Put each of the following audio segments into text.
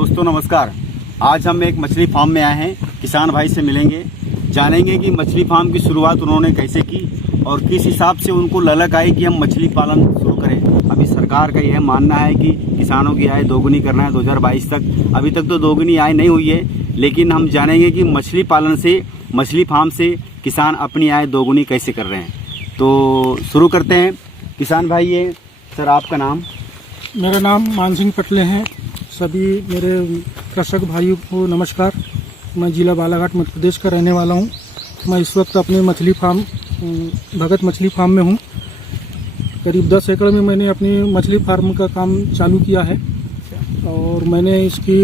दोस्तों नमस्कार। आज हम एक मछली फार्म में आए हैं। किसान भाई से मिलेंगे, जानेंगे कि मछली फार्म की शुरुआत उन्होंने कैसे की और किस हिसाब से उनको ललक आई कि हम मछली पालन शुरू करें। अभी सरकार का यह मानना है कि किसानों की आय दोगुनी करना है 2022 तक। अभी तक तो दोगुनी आय नहीं हुई है, लेकिन हम जानेंगे कि मछली पालन से, मछली फार्म से किसान अपनी आय दोगुनी कैसे कर रहे हैं। तो शुरू करते हैं। किसान भाई, ये सर आपका नाम? मेरा नाम मान सिंह पटले हैं। सभी मेरे कृषक भाइयों को नमस्कार। मैं जिला बालाघाट मध्य प्रदेश का रहने वाला हूं। मैं इस वक्त अपने मछली फार्म भगत मछली फार्म में हूं। करीब 10 एकड़ में मैंने अपनी मछली फार्म का काम चालू किया है और मैंने इसकी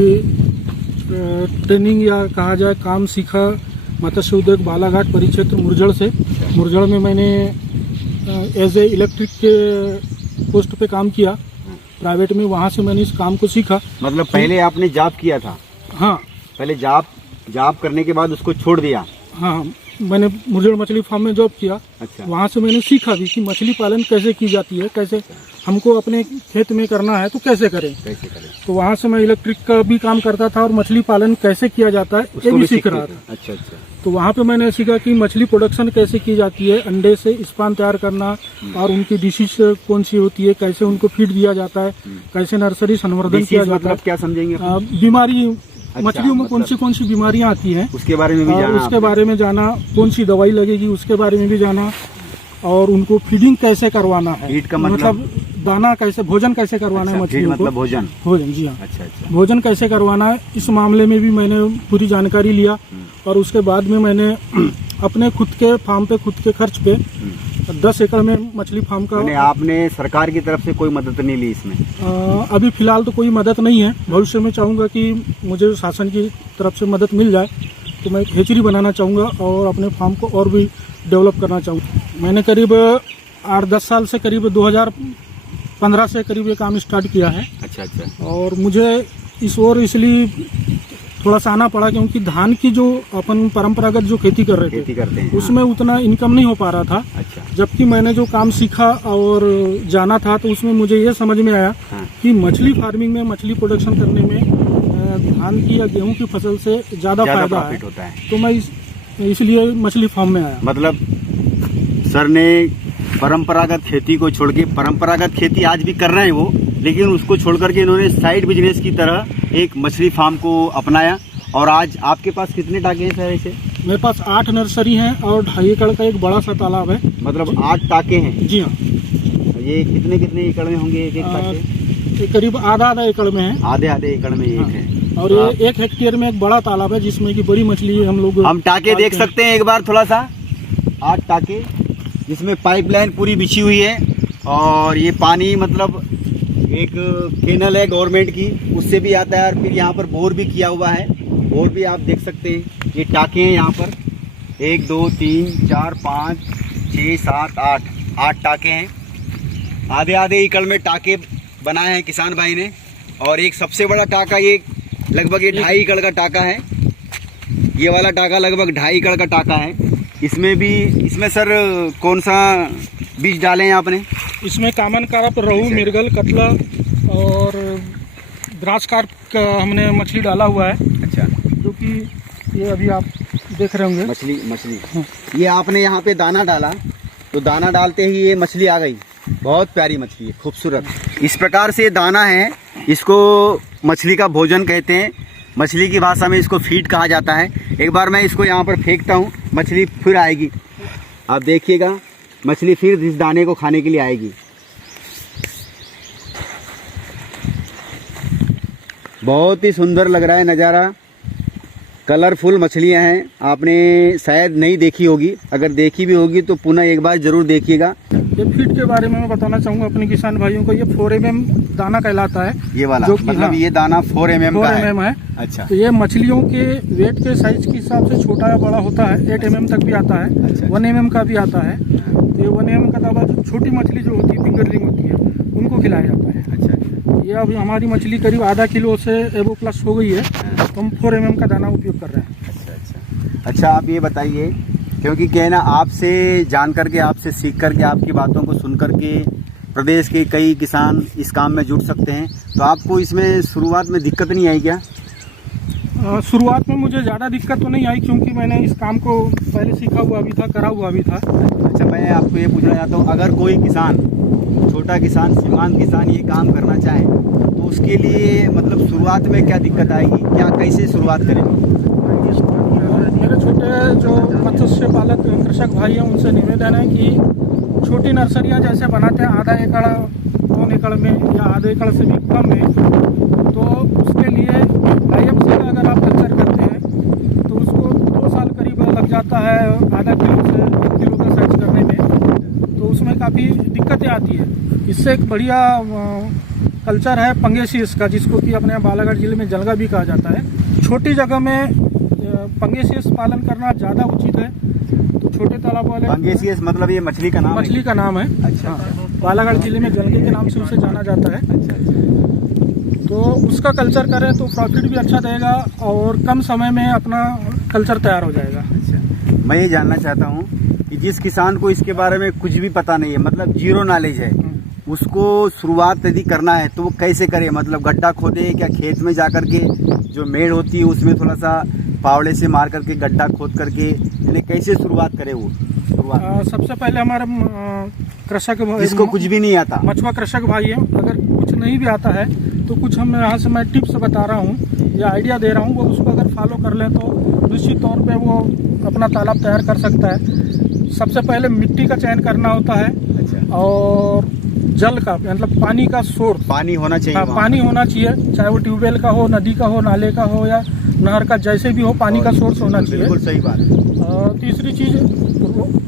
ट्रेनिंग या कहा जाए काम सीखा मत्स्य उद्योग बालाघाट परिक्षेत्र मुरजड़ से। मुरजड़ में मैंने एज ए इलेक्ट्रिक के पोस्ट पे काम किया प्राइवेट में। वहाँ से मैंने इस काम को सीखा। मतलब पहले आपने जॉब किया था? हाँ, पहले जॉब करने के बाद उसको छोड़ दिया? हाँ, मैंने मुरजड़ मछली फार्म में जॉब किया। अच्छा। वहाँ से मैंने सीखा भी कि मछली पालन कैसे की जाती है, कैसे हमको अपने खेत में करना है तो कैसे करें। तो वहाँ से मैं इलेक्ट्रिक का भी काम करता था और मछली पालन कैसे किया जाता है ये भी सीख रहा था। अच्छा अच्छा। तो वहाँ पे मैंने सीखा कि मछली प्रोडक्शन कैसे की जाती है, अंडे से स्पान तैयार करना और उनकी डिशीज कौन सी होती है, कैसे उनको फीड दिया जाता है, कैसे नर्सरी संवर्धन किया जाता है। मतलब क्या समझेंगे? बीमारी, अच्छा, मछलियों में मतलब कौन सी बीमारियां आती हैं उसके बारे में भी जाना। उसके बारे में जाना, कौन सी दवाई लगेगी उसके बारे में भी जाना और उनको फीडिंग कैसे करवाना है। फीड का मतलब दाना कैसे, भोजन कैसे करवाना है मछलियों को। मतलब भोजन जी हाँ। अच्छा अच्छा। भोजन कैसे करवाना है, इस मामले में भी मैंने पूरी जानकारी लिया और उसके बाद में मैंने अपने खुद के फार्म पे, खुद के खर्च पे 10 एकड़ में मछली फार्म का। आपने सरकार की तरफ से कोई मदद नहीं ली इसमें? अभी फिलहाल तो कोई मदद नहीं है। भविष्य में चाहूँगा कि मुझे शासन की तरफ से मदद मिल जाए तो मैं एक हेचरी बनाना चाहूँगा और अपने फार्म को और भी डेवलप करना चाहूँगा। मैंने करीब 8-10 साल से, करीब 2015 से करीब ये काम स्टार्ट किया है। अच्छा अच्छा। और मुझे इस ओर इसलिए थोड़ा सा आना पड़ा क्योंकि धान की जो अपन परंपरागत जो खेती कर रहे थे उसमें उतना इनकम नहीं हो पा रहा था। अच्छा। जबकि मैंने जो काम सीखा और जाना था तो उसमें मुझे ये समझ में आया कि मछली फार्मिंग में, मछली प्रोडक्शन करने में धान की या गेहूं की फसल से ज्यादा फायदा होता है। तो मैं इसलिए मछली फार्म में आया। मतलब सर ने परंपरागत खेती को छोड़ के, परंपरागत खेती आज भी कर रहे हैं वो, लेकिन उसको छोड़ करके इन्होंने साइड बिजनेस की तरह एक मछली फार्म को अपनाया। और आज आपके पास कितने टाके हैं सर ऐसे? मेरे पास 8 नर्सरी हैं और 2.5 एकड़ का एक बड़ा सा तालाब है। मतलब 8 टाके हैं? जी हाँ। ये कितने कितने एकड़ में होंगे एक टाके? करीब आधा एकड़ में है। आधे एकड़ में एक है। और ये 1 हेक्टेयर में एक बड़ा तालाब है जिसमें की बड़ी मछली हम टाके देख सकते हैं एक बार थोड़ा सा। 8 टाके जिसमें पाइपलाइन पूरी बिछी हुई है और ये पानी मतलब एक केनल है गवर्नमेंट की, उससे भी आता है और फिर यहाँ पर बोर भी किया हुआ है। बोर भी आप देख सकते हैं। ये टाके हैं यहाँ पर 1 2 3 4 5 6 7 8 टाके हैं। आधे एकड़ में टाके बनाए हैं किसान भाई ने। और एक सबसे बड़ा टाका ये लगभग 2.5 एकड़ का टाका है। ये वाला टाका लगभग 2.5 एकड़ का टाका है। इसमें सर कौन सा बीज डाले हैं आपने? इसमें कामन कार्प, रहू, मिर्गल, कतला और ग्रास कार्प का हमने मछली डाला हुआ है। अच्छा। जो कि ये अभी आप देख रहे होंगे मछली। हाँ। ये आपने यहाँ पे दाना डाला तो दाना डालते ही ये मछली आ गई। बहुत प्यारी मछली है, खूबसूरत। इस प्रकार से दाना है, इसको मछली का भोजन कहते हैं। मछली की भाषा में इसको फीड कहा जाता है। एक बार मैं इसको यहाँ पर फेंकता हूँ, मछली फिर आएगी। आप देखिएगा, मछली फिर इस दाने को खाने के लिए आएगी। बहुत ही सुंदर लग रहा है नज़ारा। कलरफुल मछलियाँ हैं। आपने शायद नहीं देखी होगी, अगर देखी भी होगी तो पुनः एक बार जरूर देखिएगा। ये फीड के बारे में मैं बताना चाहूँगा अपने किसान भाइयों को। ये 4 mm दाना कहलाता है। ये वाला जो मतलब ये दाना 4 mm का है। अच्छा। तो ये मछलियों के वेट के साइज के हिसाब से छोटा या बड़ा होता है। 8 mm तक भी आता है। अच्छा। 1 mm का भी आता है। तो ये 1 mm का दाना जो छोटी मछली जो होती है, फिंगरलिंग होती है, उनको खिलाया जाता है। अच्छा। ये अभी हमारी मछली करीब आधा किलो से एबो प्लस हो गई है तो हम 4 mm का दाना उपयोग कर रहे हैं। अच्छा, आप ये बताइए, क्योंकि क्या है ना, आपसे जान करके, आपसे सीख करके, आपकी बातों को सुन करके प्रदेश के कई किसान इस काम में जुट सकते हैं। तो आपको इसमें शुरुआत में दिक्कत नहीं आई क्या? शुरुआत में मुझे ज़्यादा दिक्कत तो नहीं आई, क्योंकि मैंने इस काम को पहले सीखा हुआ भी था, करा हुआ भी था। अच्छा, मैं आपको ये पूछना चाहता हूँ, अगर कोई किसान, छोटा किसान, सीमांत किसान ये काम करना चाहे तो उसके लिए मतलब शुरुआत में क्या दिक्कत आएगी, क्या कैसे शुरुआत करेंगे? मेरे छोटे जो मत्स्य पालक कृषक भाई हैं उनसे निवेदन है कि छोटी नर्सरियां जैसे बनाते हैं आधा एकड़ 2 एकड़ में या आधे एकड़ से भी कम में, तो उसके लिए IMC का अगर आप कल्चर करते हैं तो उसको 2 साल करीब लग जाता है आधा किलो से 1 किलो का साइज करने में। तो उसमें काफ़ी दिक्कतें आती है। इससे एक बढ़िया कल्चर है पंगेसियस का, जिसको कि अपने बालाघाट जिले में जलगा भी कहा जाता है। छोटी जगह में पंगेसियस पालन करना ज़्यादा उचित है। तो छोटे तालाब वाले, पंगेसियस मतलब ये मछली का नाम? मछली का नाम है। अच्छा। हाँ, बालाघाट जिले में जलगे के नाम से उसे जाना जाता है। तो उसका कल्चर करें तो प्रॉफिट भी अच्छा देगा और कम समय में अपना कल्चर तैयार हो जाएगा। अच्छा, मैं ये जानना चाहता हूँ कि जिस किसान को इसके बारे में कुछ भी पता नहीं है, मतलब जीरो नॉलेज है, उसको शुरुआत यदि करना है तो वो कैसे करे? मतलब गड्ढा खोदे क्या खेत में जा करके जो मेड़ होती है उसमें थोड़ा सा फावड़े से मार करके गड्ढा खोद करके, यानी कैसे शुरुआत करे वो? सबसे पहले हमारे कृषक जिसको कुछ भी नहीं आता, मछुआ कृषक भाई है, अगर कुछ नहीं भी आता है तो कुछ हम यहाँ से मैं टिप्स बता रहा हूँ या आइडिया दे रहा हूँ, वो उसको अगर फॉलो कर ले तो निश्चित तौर पे वो अपना तालाब तैयार कर सकता है। सबसे पहले मिट्टी का चयन करना होता है। अच्छा। और जल का मतलब पानी का सोर्स, पानी होना चाहिए। हाँ, पानी होना चाहिए, चाहे वो ट्यूबवेल का हो, नदी का हो, नाले का हो या नहर का, जैसे भी हो पानी का सोर्स होना चाहिए। बिल्कुल सही बात है। और तीसरी चीज,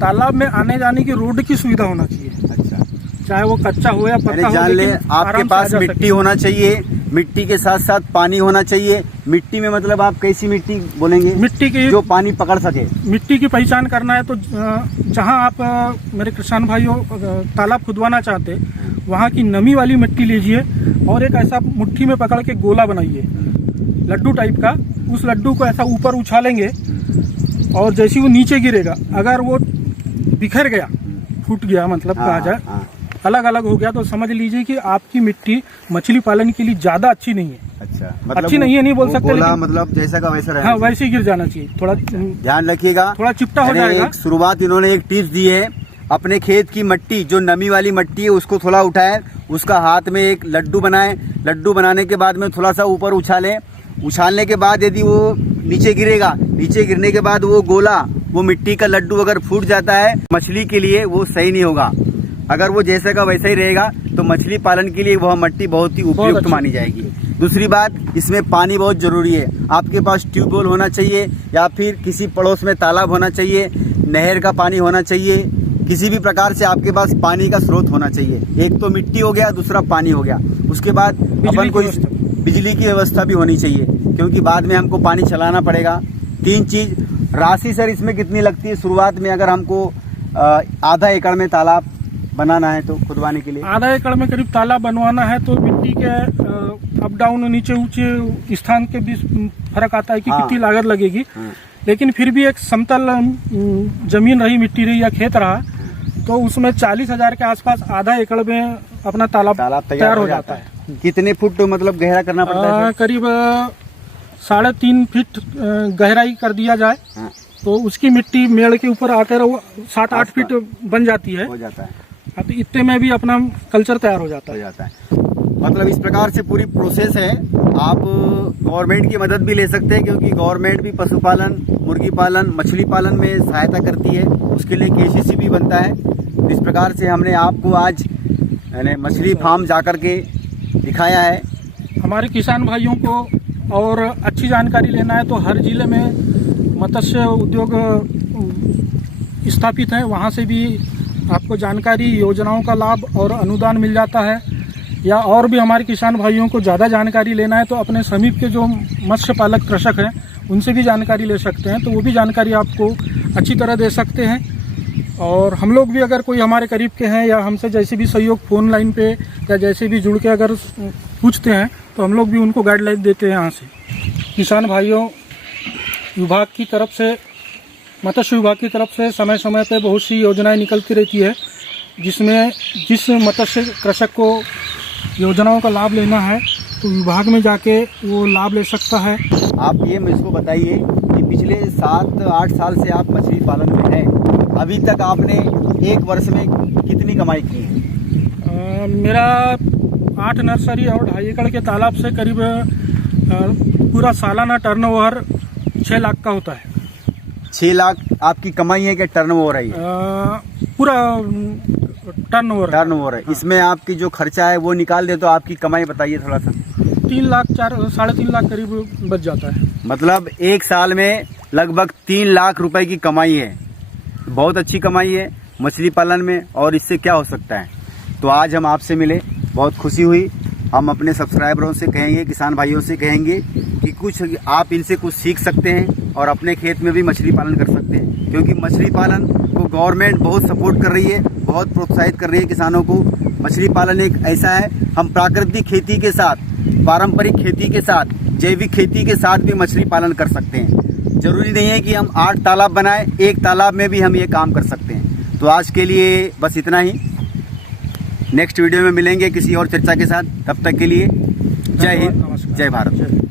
तालाब में आने जाने की रोड की सुविधा होना चाहिए। अच्छा, चाहे वो कच्चा हो या पक्का हो, जान ले लेकिन आपके आराम से पास आ जा मिट्टी होना चाहिए, मिट्टी के साथ साथ पानी होना चाहिए। मिट्टी में मतलब आप कैसी मिट्टी बोलेंगे? मिट्टी की, जो पानी पकड़ सके। मिट्टी की पहचान करना है तो जहां आप मेरे किसान भाइयों तालाब खुदवाना चाहते वहां की नमी वाली मिट्टी लीजिए और एक ऐसा मुट्ठी में पकड़ के गोला बनाइए, लड्डू टाइप का। उस लड्डू को ऐसा ऊपर उछालेंगे और जैसे वो नीचे गिरेगा, अगर वो बिखर गया, फूट गया मतलब कहा जाए, अलग अलग हो गया, तो समझ लीजिए कि आपकी मिट्टी मछली पालन के लिए ज्यादा अच्छी नहीं है। अच्छा, मतलब अच्छी नहीं है नहीं बोल सकते, लेकिन मतलब जैसा का वैसा रहना। हाँ, वैसे ही गिर जाना चाहिए। थोड़ा ध्यान रखिएगा, थोड़ा चिपटा हो जाएगा। एक शुरुआत इन्होंने एक टिप्स दी है, अपने खेत की मिट्टी जो नमी वाली मिट्टी है उसको थोड़ा उठाए, उसका हाथ में एक लड्डू बनाए, लड्डू बनाने के बाद में थोड़ा सा ऊपर उछाले, उछालने के बाद यदि वो नीचे गिरेगा, नीचे गिरने के बाद वो गोला, वो मिट्टी का लड्डू अगर फूट जाता है, मछली के लिए वो सही नहीं होगा। अगर वो जैसे का वैसा ही रहेगा तो मछली पालन के लिए वह मिट्टी बहुत ही उपयुक्त मानी जाएगी। दूसरी बात, इसमें पानी बहुत जरूरी है। आपके पास ट्यूबवेल होना चाहिए या फिर किसी पड़ोस में तालाब होना चाहिए, नहर का पानी होना चाहिए, किसी भी प्रकार से आपके पास पानी का स्रोत होना चाहिए। एक तो मिट्टी हो गया, दूसरा पानी हो गया, उसके बाद अपन को बिजली की व्यवस्था भी होनी चाहिए, क्योंकि बाद में हमको पानी चलाना पड़ेगा। 3 चीज। राशि सर इसमें कितनी लगती है शुरुआत में, अगर हमको आधा एकड़ में तालाब बनाना है तो खुदवाने के लिए? आधा एकड़ में करीब तालाब बनवाना है तो मिट्टी के अप डाउन, नीचे ऊंचे स्थान के बीच फर्क आता है कि कितनी लागत लगेगी। लेकिन फिर भी एक समतल जमीन रही, मिट्टी रही या खेत रहा, तो उसमें 40,000 के आसपास आधा एकड़ में अपना तालाब तैयार हो जाता है। कितने फुट मतलब गहरा करना पड़ता है? करीब 3.5 फीट गहराई कर दिया जाए तो उसकी मिट्टी मेड़ के ऊपर आते रहो 7-8 फीट बन जाती है, हो जाता है। तो इतने में भी अपना कल्चर तैयार हो जाता है। मतलब इस प्रकार से पूरी प्रोसेस है। आप गवर्नमेंट की मदद भी ले सकते हैं, क्योंकि गवर्नमेंट भी पशुपालन, मुर्गी पालन, मछली पालन में सहायता करती है, उसके लिए KCC भी बनता है। इस प्रकार से हमने आपको आज मछली फार्म जाकर के दिखाया है। हमारे किसान भाइयों को और अच्छी जानकारी लेना है तो हर जिले में मत्स्य उद्योग स्थापित है, वहाँ से भी आपको जानकारी, योजनाओं का लाभ और अनुदान मिल जाता है। या और भी हमारे किसान भाइयों को ज़्यादा जानकारी लेना है तो अपने समीप के जो मत्स्य पालक कृषक हैं उनसे भी जानकारी ले सकते हैं, तो वो भी जानकारी आपको अच्छी तरह दे सकते हैं। और हम लोग भी अगर कोई हमारे करीब के हैं या हमसे जैसे भी सहयोग फ़ोन लाइन पे या जैसे भी जुड़ के अगर पूछते हैं तो हम लोग भी उनको गाइडलाइन देते हैं यहाँ से। किसान भाइयों, विभाग की तरफ से, मत्स्य विभाग की तरफ से समय समय पे बहुत सी योजनाएं निकलती रहती है, जिसमें जिस मत्स्य कृषक को योजनाओं का लाभ लेना है तो विभाग में जाके वो लाभ ले सकता है। आप ये मुझको बताइए कि पिछले 7-8 साल से आप मछली पालन में हैं, अभी तक आपने एक वर्ष में कितनी कमाई की है? मेरा 8 नर्सरी और 2.5 एकड़ के तालाब से करीब पूरा सालाना टर्नओवर 6 लाख का होता है। 6 लाख आपकी कमाई है कि टर्नओवर है? पूरा टर्नओवर है। इसमें आपकी जो खर्चा है वो निकाल दे तो आपकी कमाई बताइए थोड़ा सा। 3 लाख 3.5 लाख करीब बच जाता है। मतलब एक साल में लगभग 3 लाख रुपए की कमाई है। बहुत अच्छी कमाई है मछली पालन में, और इससे क्या हो सकता है। तो आज हम आपसे मिले, बहुत खुशी हुई। हम अपने सब्सक्राइबरों से कहेंगे, किसान भाइयों से कहेंगे कि कुछ आप इनसे कुछ सीख सकते हैं और अपने खेत में भी मछली पालन कर सकते हैं, क्योंकि मछली पालन को गवर्नमेंट बहुत सपोर्ट कर रही है, बहुत प्रोत्साहित कर रही है किसानों को। मछली पालन एक ऐसा है, हम प्राकृतिक खेती के साथ, पारंपरिक खेती के साथ, जैविक खेती के साथ भी मछली पालन कर सकते हैं। जरूरी नहीं है कि हम 8 तालाब बनाएं, एक तालाब में भी हम ये काम कर सकते हैं। तो आज के लिए बस इतना ही। नेक्स्ट वीडियो में मिलेंगे किसी और चर्चा के साथ। तब तक के लिए जय हिंद, जय भारत।